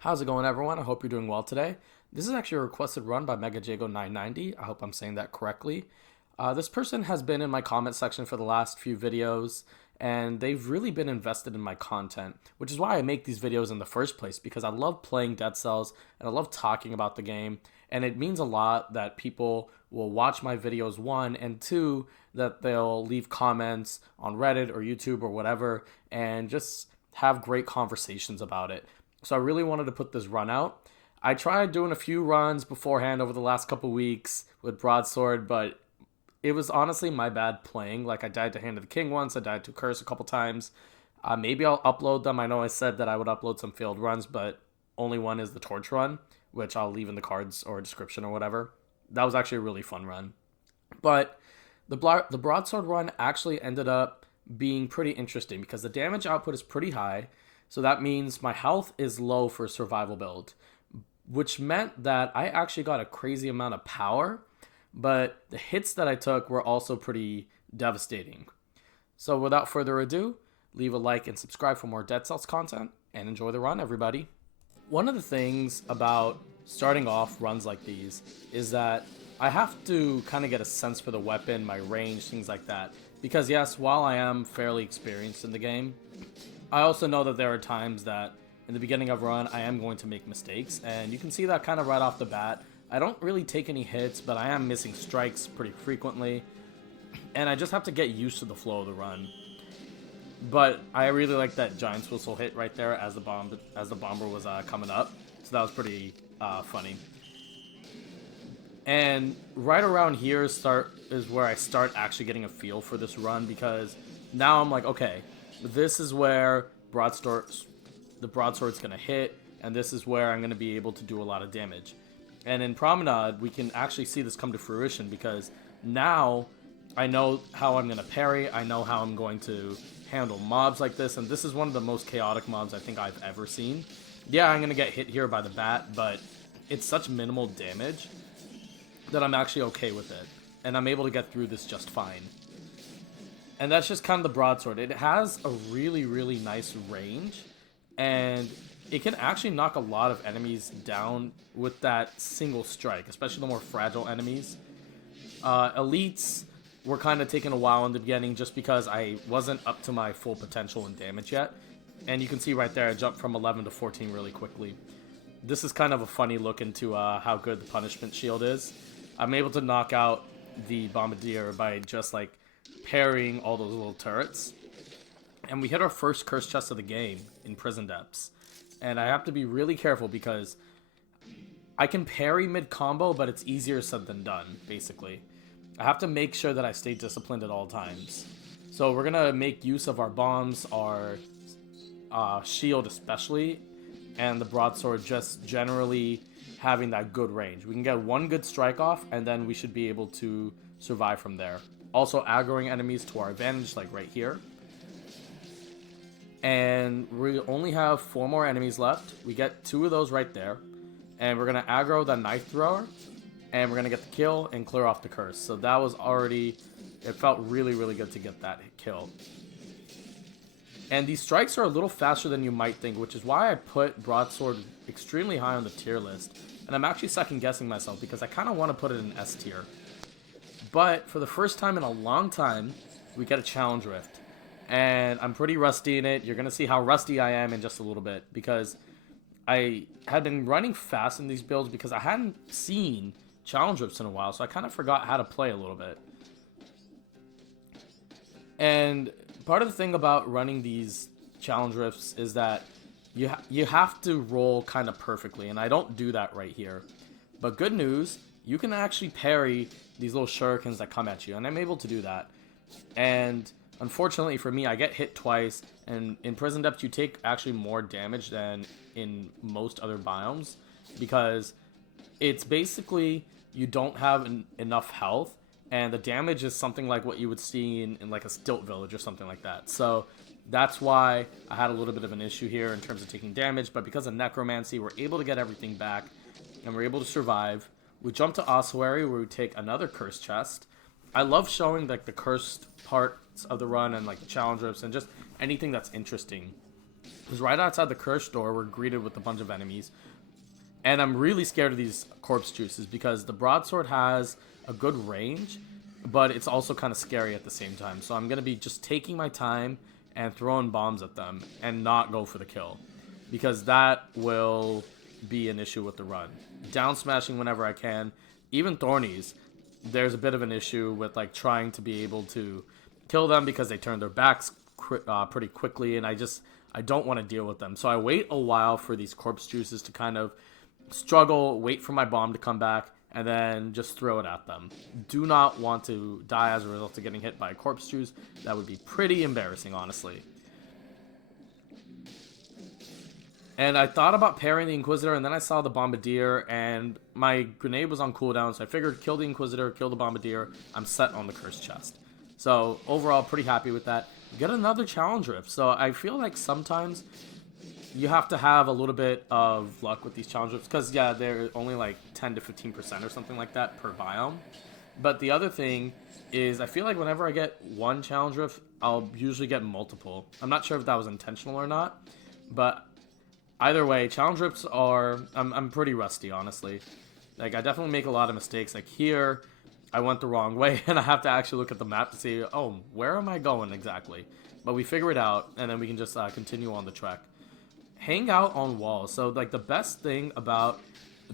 How's it going, everyone? I hope you're doing well today. This is actually a requested run by MegaJago990. I hope I'm saying that correctly. This person has been in my comment section for the last few videos, and they've really been invested in my content, which is why I make these videos in the first place, because I love playing Dead Cells, and I love talking about the game, and it means a lot that people will watch my videos, one, and two, that they'll leave comments on Reddit or YouTube or whatever, and just have great conversations about it. So I really wanted to put this run out. I tried doing a few runs beforehand over the last couple weeks with Broadsword, but it was honestly my bad playing. Like, I died to Hand of the King once, I died to Curse a couple times. Maybe I'll upload them. I know I said that I would upload some failed runs, but only one is the Torch run, which I'll leave in the cards or description or whatever. That was actually a really fun run. But the Broadsword run actually ended up being pretty interesting because the damage output is pretty high. So that means my health is low for a survival build, which meant that I actually got a crazy amount of power, but the hits that I took were also pretty devastating. So without further ado, leave a like and subscribe for more Dead Cells content, and enjoy the run, everybody. One of the things about starting off runs like these is that I have to kind of get a sense for the weapon, my range, things like that. Because yes, while I am fairly experienced in the game, I also know that there are times that in the beginning of a run, I am going to make mistakes, and you can see that kind of right off the bat. I don't really take any hits, but I am missing strikes pretty frequently, and I just have to get used to the flow of the run. But I really like that Giant's Whistle hit right there as the bomber was coming up, so that was pretty funny. And right around here is where I start actually getting a feel for this run, because now I'm like, okay, this is where the broadsword's going to hit, and this is where I'm going to be able to do a lot of damage. And in Promenade, we can actually see this come to fruition, because now I know how I'm going to parry, I know how I'm going to handle mobs like this, and this is one of the most chaotic mobs I think I've ever seen. Yeah, I'm going to get hit here by the bat, but it's such minimal damage that I'm actually okay with it, and I'm able to get through this just fine. And that's just kind of the broadsword. It has a really, really nice range, and it can actually knock a lot of enemies down with that single strike, especially the more fragile enemies. Elites were kind of taking a while in the beginning just because I wasn't up to my full potential in damage yet. And you can see right there, I jumped from 11 to 14 really quickly. This is kind of a funny look into how good the punishment shield is. I'm able to knock out the Bombardier by just like parrying all those little turrets. And we hit our first curse chest of the game in Prison Depths. And I have to be really careful because I can parry mid-combo, but it's easier said than done, basically. I have to make sure that I stay disciplined at all times. So we're going to make use of our bombs, our shield especially, and the broadsword just generally having that good range. We can get one good strike off, and then we should be able to survive from there. Also aggroing enemies to our advantage, like right here. And we only have 4 more enemies left. We get 2 of those right there. And we're going to aggro the knife thrower. And we're going to get the kill and clear off the curse. So that was already... It felt really, really good to get that kill. And these strikes are a little faster than you might think, which is why I put Broadsword extremely high on the tier list. And I'm actually second guessing myself because I kind of want to put it in S tier. But for the first time in a long time, we get a Challenge Rift. And I'm pretty rusty in it. You're going to see how rusty I am in just a little bit, because I had been running fast in these builds because I hadn't seen Challenge Rifts in a while, so I kind of forgot how to play a little bit. And part of the thing about running these Challenge Rifts is that you have to roll kind of perfectly, and I don't do that right here. But good news, you can actually parry these little shurikens that come at you, and I'm able to do that. And unfortunately for me, I get hit twice, and in Prison Depths, you take actually more damage than in most other biomes, because it's basically you don't have enough health, and the damage is something like what you would see in like a Stilt Village or something like that. So that's why I had a little bit of an issue here in terms of taking damage, but because of Necromancy, we're able to get everything back, and we're able to survive. We jump to Ossuary, where we take another cursed chest. I love showing like the cursed parts of the run and like the challenge rifts and just anything that's interesting. Because right outside the cursed door, we're greeted with a bunch of enemies. And I'm really scared of these corpse juices because the broadsword has a good range, but it's also kind of scary at the same time. So I'm going to be just taking my time and throwing bombs at them and not go for the kill, because that will be an issue with the run. Down smashing whenever I can. Even Thornies, there's a bit of an issue with like trying to be able to kill them because they turn their backs pretty quickly, and I don't want to deal with them. So I wait a while for these corpse juices to kind of struggle, wait for my bomb to come back, and then just throw it at them. Do not want to die as a result of getting hit by a corpse juice. That would be pretty embarrassing, honestly. And I thought about parrying the Inquisitor, and then I saw the Bombardier, and my grenade was on cooldown, so I figured kill the Inquisitor, kill the Bombardier, I'm set on the Cursed Chest. So overall, pretty happy with that. Get another challenge rift. So I feel like sometimes you have to have a little bit of luck with these challenge rifts, because yeah, they're only like 10 to 15% or something like that per biome. But the other thing is I feel like whenever I get one challenge rift, I'll usually get multiple. I'm not sure if that was intentional or not, but either way, challenge rifts are... I'm pretty rusty, honestly. Like, I definitely make a lot of mistakes. Like, here, I went the wrong way, and I have to actually look at the map to see, oh, where am I going exactly? But we figure it out, and then we can just continue on the trek. Hang out on walls. So, like, the best thing about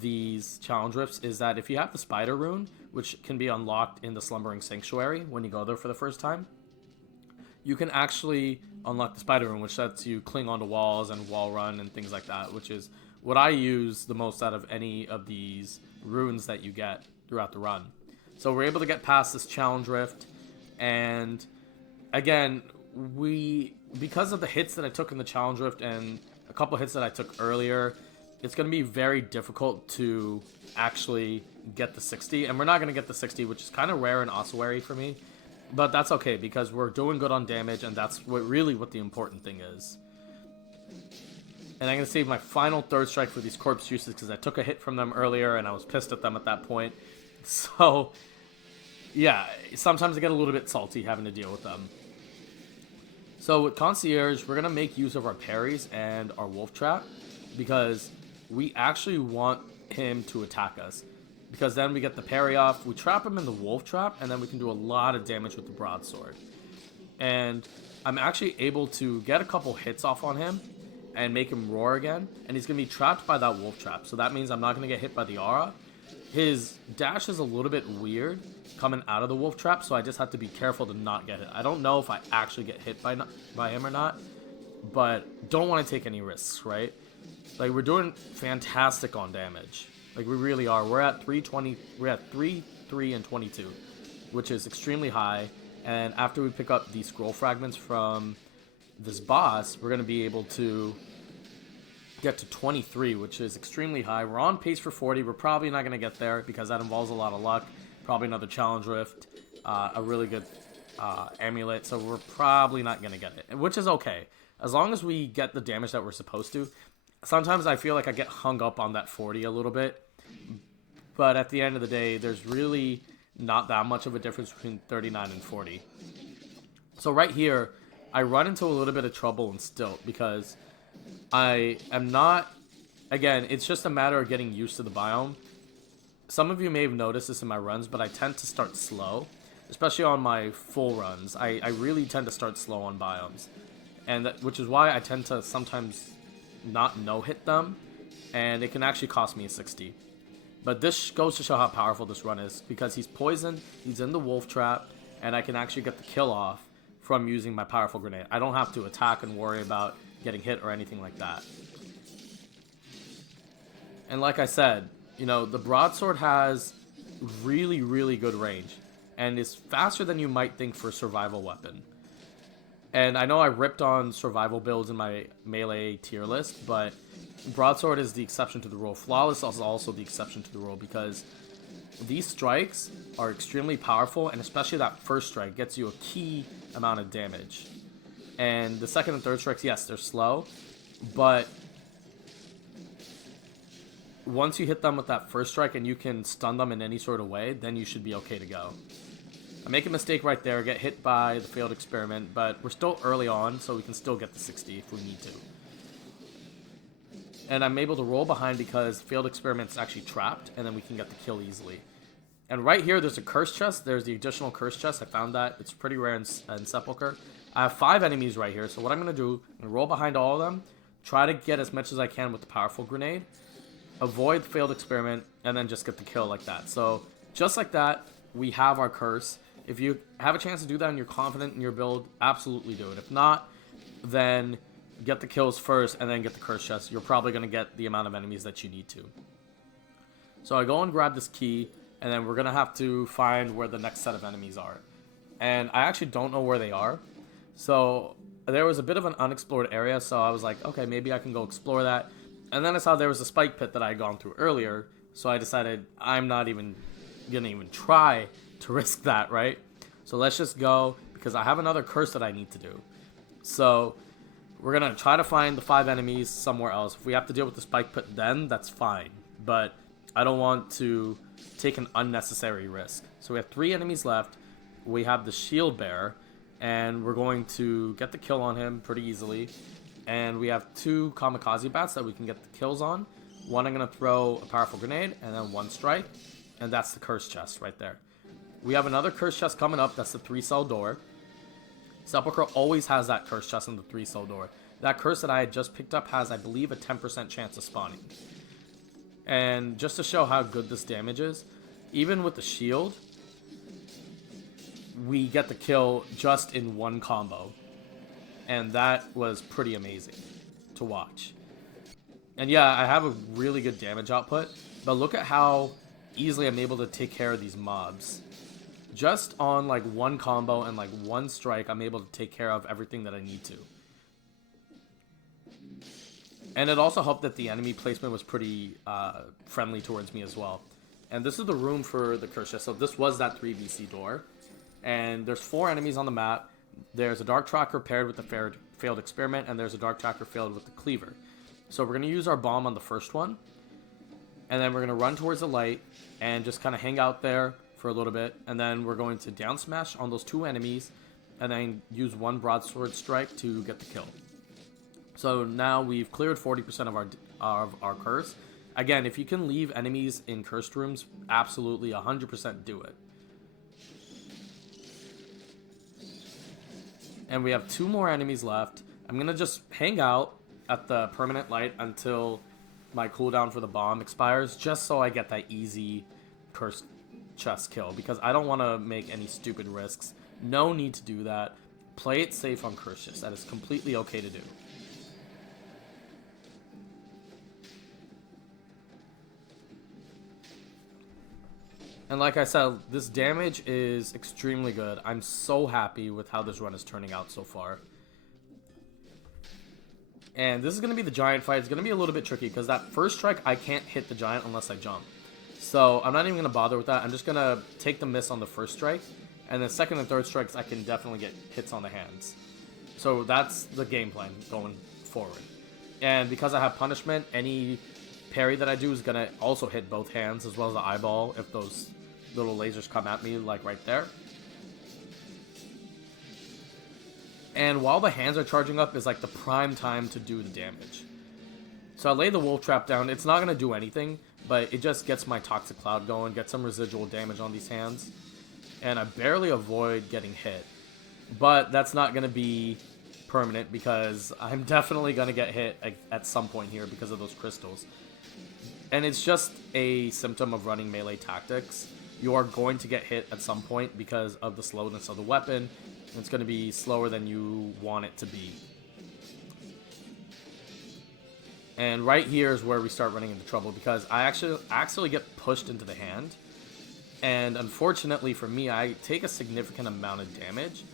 these challenge rifts is that if you have the Spider Rune, which can be unlocked in the Slumbering Sanctuary when you go there for the first time, you can actually unlock the Spider Rune, which lets you cling onto walls and wall run and things like that, which is what I use the most out of any of these runes that you get throughout the run. So we're able to get past this challenge rift, and again, because of the hits that I took in the challenge rift and a couple hits that I took earlier, it's going to be very difficult to actually get the 60, and we're not going to get the 60, which is kind of rare in Ossuary for me. But that's okay, because we're doing good on damage, and that's really what the important thing is. And I'm going to save my final third strike for these corpse juices, because I took a hit from them earlier, and I was pissed at them at that point. So, yeah, sometimes I get a little bit salty having to deal with them. So with Concierge, we're going to make use of our parries and our Wolf Trap, because we actually want him to attack us. Because then we get the parry off, we trap him in the Wolf Trap, and then we can do a lot of damage with the Broadsword. And I'm actually able to get a couple hits off on him and make him roar again, and he's going to be trapped by that Wolf Trap. So that means I'm not going to get hit by the aura. His dash is a little bit weird coming out of the Wolf Trap, so I just have to be careful to not get hit. I don't know if I actually get hit by him or not, but don't want to take any risks, right? Like, we're doing fantastic on damage. Like, we really are. We're at 320. We're at 3, 3, and 22, which is extremely high. And after we pick up the scroll fragments from this boss, we're going to be able to get to 23, which is extremely high. We're on pace for 40. We're probably not going to get there because that involves a lot of luck. Probably another challenge rift, a really good amulet. So we're probably not going to get it, which is okay. As long as we get the damage that we're supposed to. Sometimes I feel like I get hung up on that 40 a little bit. But at the end of the day, there's really not that much of a difference between 39 and 40. So right here, I run into a little bit of trouble in Stilt because I am not... Again, it's just a matter of getting used to the biome. Some of you may have noticed this in my runs, but I tend to start slow. Especially on my full runs. I really tend to start slow on biomes. And which is why I tend to sometimes not no-hit them. And it can actually cost me a 60. But this goes to show how powerful this run is. Because he's poisoned, he's in the Wolf Trap, and I can actually get the kill off from using my powerful grenade. I don't have to attack and worry about getting hit or anything like that. And like I said, you know, the broadsword has really, really good range. And is faster than you might think for a survival weapon. And I know I ripped on survival builds in my melee tier list, but broadsword is the exception to the rule. Flawless is also the exception to the rule because these strikes are extremely powerful, and especially that first strike gets you a key amount of damage. And the second and third strikes, yes, they're slow, but once you hit them with that first strike and you can stun them in any sort of way, then you should be okay to go. I make a mistake right there, get hit by the failed experiment, but we're still early on, so we can still get the 60 if we need to. And I'm able to roll behind because failed experiment's actually trapped, and then we can get the kill easily. And right here, there's a curse chest. There's the additional curse chest. I found that. It's pretty rare in Sepulchre. I have 5 enemies right here, so what I'm going to do, I'm going to roll behind all of them, try to get as much as I can with the powerful grenade, avoid failed experiment, and then just get the kill like that. So just like that, we have our curse. If you have a chance to do that and you're confident in your build, absolutely do it. If not, then get the kills first and then get the curse chest. You're probably going to get the amount of enemies that you need to. So I go and grab this key, and then we're going to have to find where the next set of enemies are. And I actually don't know where they are. So there was a bit of an unexplored area, so I was like, okay, maybe I can go explore that. And then I saw there was a spike pit that I had gone through earlier, so I decided I'm not even going to even try to risk that, right? So let's just go, because I have another curse that I need to do. So we're going to try to find the 5 enemies somewhere else. If we have to deal with the spike pit then, that's fine. But I don't want to take an unnecessary risk. So we have 3 enemies left. We have the shield bearer, and we're going to get the kill on him pretty easily. And we have 2 kamikaze bats that we can get the kills on. One I'm going to throw a powerful grenade, and then 1 strike. And that's the curse chest right there. We have another curse chest coming up. That's the 3-cell door. Sepulchre always has that curse chest in the 3-cell door. That curse that I had just picked up has, I believe, a 10% chance of spawning. And just to show how good this damage is, even with the shield, we get the kill just in 1 combo. And that was pretty amazing to watch. And yeah, I have a really good damage output, but look at how easily I'm able to take care of these mobs. Just on like 1 combo and like 1 strike, I'm able to take care of everything that I need to. And it also helped that the enemy placement was pretty friendly towards me as well. And this is the room for the curse chest. So this was that 3BC door. And there's 4 enemies on the map. There's a Dark Tracker paired with the failed experiment, and there's a Dark Tracker failed with the cleaver. So we're going to use our bomb on the first one. And then we're going to run towards the light and just kind of hang out there for a little bit. And then we're going to down smash on those 2 enemies, and then use 1 broadsword strike to get the kill. So now we've cleared 40% of our curse. Again, if you can leave enemies in cursed rooms, absolutely 100% do it. And we have 2 more enemies left. I'm going to just hang out at the permanent light until my cooldown for the bomb expires, just so I get that easy cursed chest kill, because I don't want to make any stupid risks. No need to do that. Play it safe on curse chests. That is completely okay to do. And like I said, this damage is extremely good. I'm so happy with how this run is turning out so far. And this is going to be the giant fight. It's going to be a little bit tricky because that first strike, I can't hit the giant unless I jump. So I'm not even going to bother with that. I'm just going to take the miss on the first strike. And then second and third strikes, I can definitely get hits on the hands. So that's the game plan going forward. And because I have punishment, any parry that I do is going to also hit both hands as well as the eyeball if those little lasers come at me, like right there. And while the hands are charging up is like the prime time to do the damage. So I lay the wolf trap down. It's not going to do anything, but it just gets my toxic cloud going, get some residual damage on these hands. And I barely avoid getting hit. But that's not going to be permanent because I'm definitely going to get hit at some point here because of those crystals. And it's just a symptom of running melee tactics. You are going to get hit at some point because of the slowness of the weapon. It's going to be slower than you want it to be. And right here is where we start running into trouble because I actually get pushed into the hand. And unfortunately for me, I take a significant amount of damage.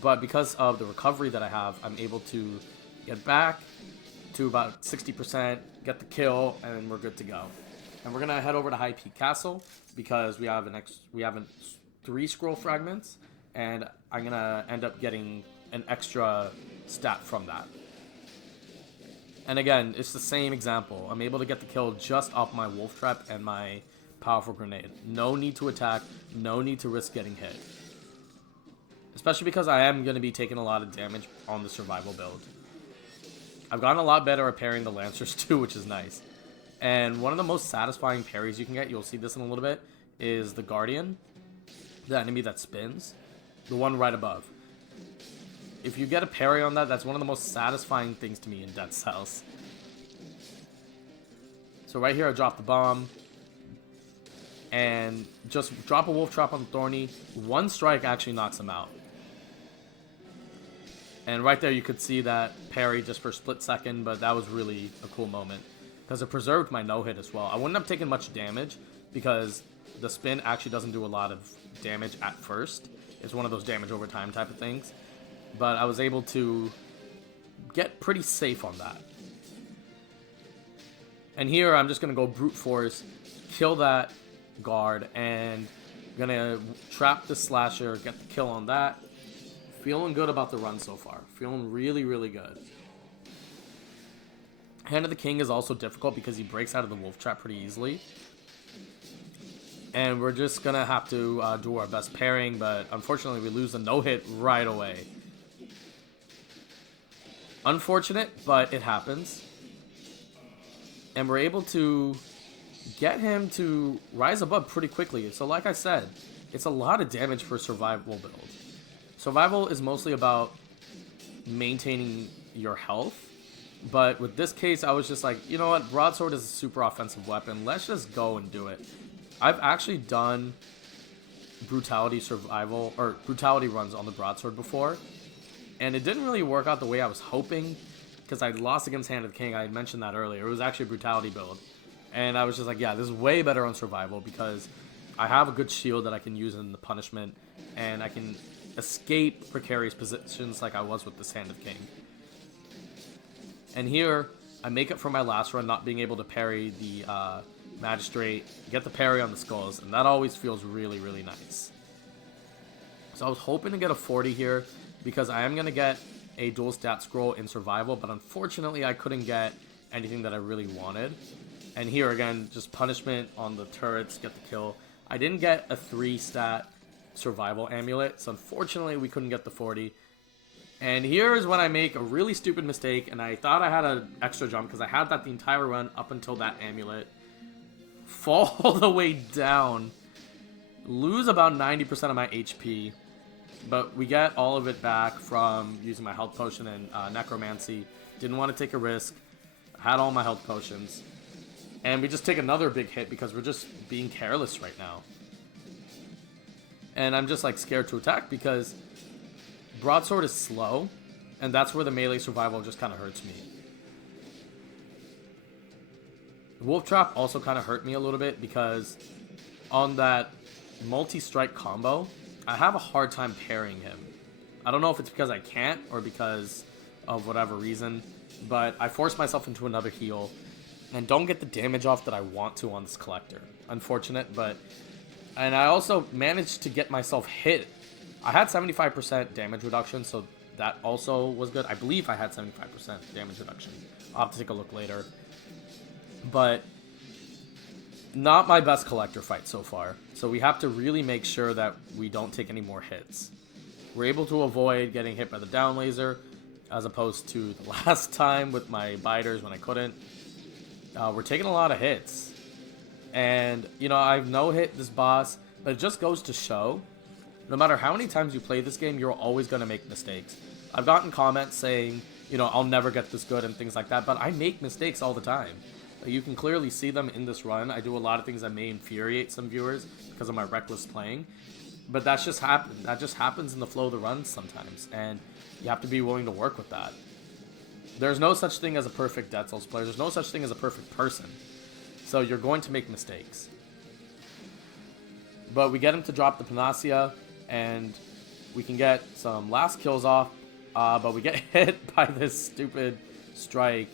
But because of the recovery that I have, I'm able to get back to about 60%, get the kill, and we're good to go. And we're going to head over to High Peak Castle because we have 3 scroll fragments. And I'm going to end up getting an extra stat from that. And again, it's the same example. I'm able to get the kill just off my wolf trap and my powerful grenade. No need to attack. No need to risk getting hit. Especially because I am going to be taking a lot of damage on the survival build. I've gotten a lot better at parrying the Lancers too, which is nice. And one of the most satisfying parries you can get, you'll see this in a little bit, is the Guardian, the enemy that spins, the one right above. If you get a parry on that, that's one of the most satisfying things to me in Dead Cells. So right here, I drop the bomb. And just drop a Wolf Trap on the Thorny. One strike actually knocks him out. And right there you could see that parry just for a split second, but that was really a cool moment. Because it preserved my no-hit as well. I wouldn't have taken much damage because the spin actually doesn't do a lot of damage at first. It's one of those damage over time type of things. But I was able to get pretty safe on that. And here I'm just going to go brute force, kill that guard, and gonna trap the slasher, get the kill on that. Feeling good about the run so far. Feeling really, really good. Hand of the King is also difficult because he breaks out of the wolf trap pretty easily. And we're just gonna have to do our best pairing, but unfortunately we lose a no-hit right away. Unfortunate, but it happens. And we're able to get him to rise above pretty quickly. So like I said, it's a lot of damage for a survival build. Survival is mostly about maintaining your health. But with this case, I was just like, you know what? Broadsword is a super offensive weapon. Let's just go and do it. I've actually done brutality survival or brutality runs on the broadsword before. And it didn't really work out the way I was hoping. Because I lost against Hand of the King. I had mentioned that earlier. It was actually a brutality build. And I was just like, yeah, this is way better on survival because I have a good shield that I can use in the punishment, and I can escape precarious positions like I was with this Hand of King. And here, I make up for my last run not being able to parry the Magistrate, get the parry on the skulls, and that always feels really, really nice. So I was hoping to get a 40 here because I am going to get a dual stat scroll in survival, but unfortunately I couldn't get anything that I really wanted. And here again, just punishment on the turrets, get the kill. I didn't get a 3-stat survival amulet, so unfortunately we couldn't get the 40. And here's when I make a really stupid mistake, and I thought I had an extra jump because I had that the entire run up until that amulet. Fall all the way down. Lose about 90% of my HP. But we get all of it back from using my health potion and necromancy. Didn't want to take a risk. Had all my health potions. And we just take another big hit because we're just being careless right now. And I'm just like scared to attack because broadsword is slow. And that's where the melee survival just kind of hurts me. Wolf Trap also kind of hurt me a little bit because on that multi-strike combo, I have a hard time parrying him. I don't know if it's because I can't or because of whatever reason, but I force myself into another heal and don't get the damage off that I want to on this collector. Unfortunate, but... And I also managed to get myself hit. I had 75% damage reduction, so that also was good. I believe I had 75% damage reduction. I'll have to take a look later. But not my best collector fight so far. So we have to really make sure that we don't take any more hits. We're able to avoid getting hit by the down laser, as opposed to the last time with my biters when I couldn't. We're taking a lot of hits. And, you know, I've no-hit this boss, but it just goes to show, no matter how many times you play this game, you're always going to make mistakes. I've gotten comments saying, you know, I'll never get this good and things like that, but I make mistakes all the time. You can clearly see them in this run. I do a lot of things that may infuriate some viewers because of my reckless playing. But that just happens in the flow of the run sometimes, and you have to be willing to work with that. There's no such thing as a perfect Dead Cells player. There's no such thing as a perfect person. So you're going to make mistakes. But we get him to drop the Panacea, and we can get some last kills off, but we get hit by this stupid strike.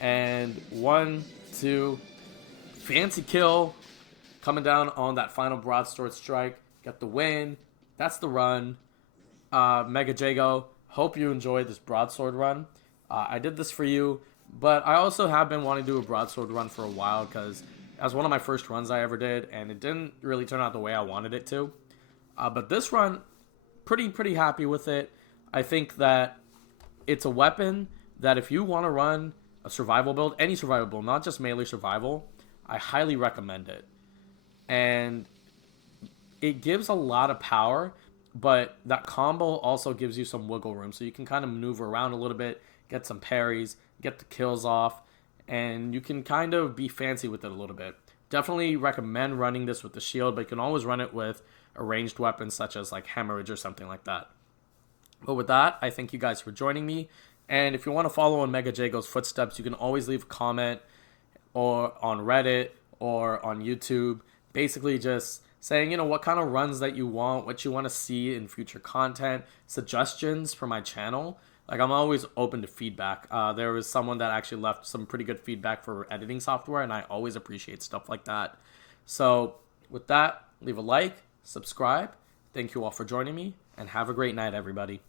And 1, 2, fancy kill, coming down on that final broadsword strike. Got the win. That's the run. Mega Jago, hope you enjoyed this broadsword run. I did this for you, but I also have been wanting to do a broadsword run for a while because that was one of my first runs I ever did, and it didn't really turn out the way I wanted it to. But this run, pretty happy with it. I think that it's a weapon that if you want to run a survival build, any survival build, not just melee survival, I highly recommend it. And it gives a lot of power, but that combo also gives you some wiggle room, so you can kind of maneuver around a little bit, get some parries, get the kills off, and you can kind of be fancy with it a little bit. Definitely recommend running this with the shield, but you can always run it with a ranged weapon such as like Hemorrhage or something like that. But with that, I thank you guys for joining me. And if you want to follow in Mega Jago's footsteps, you can always leave a comment or on Reddit or on YouTube. Basically just saying, what kind of runs that you want, what you want to see in future content, suggestions for my channel. Like, I'm always open to feedback. There was someone that actually left some pretty good feedback for editing software, and I always appreciate stuff like that. So with that, leave a like, subscribe. Thank you all for joining me, and have a great night, everybody.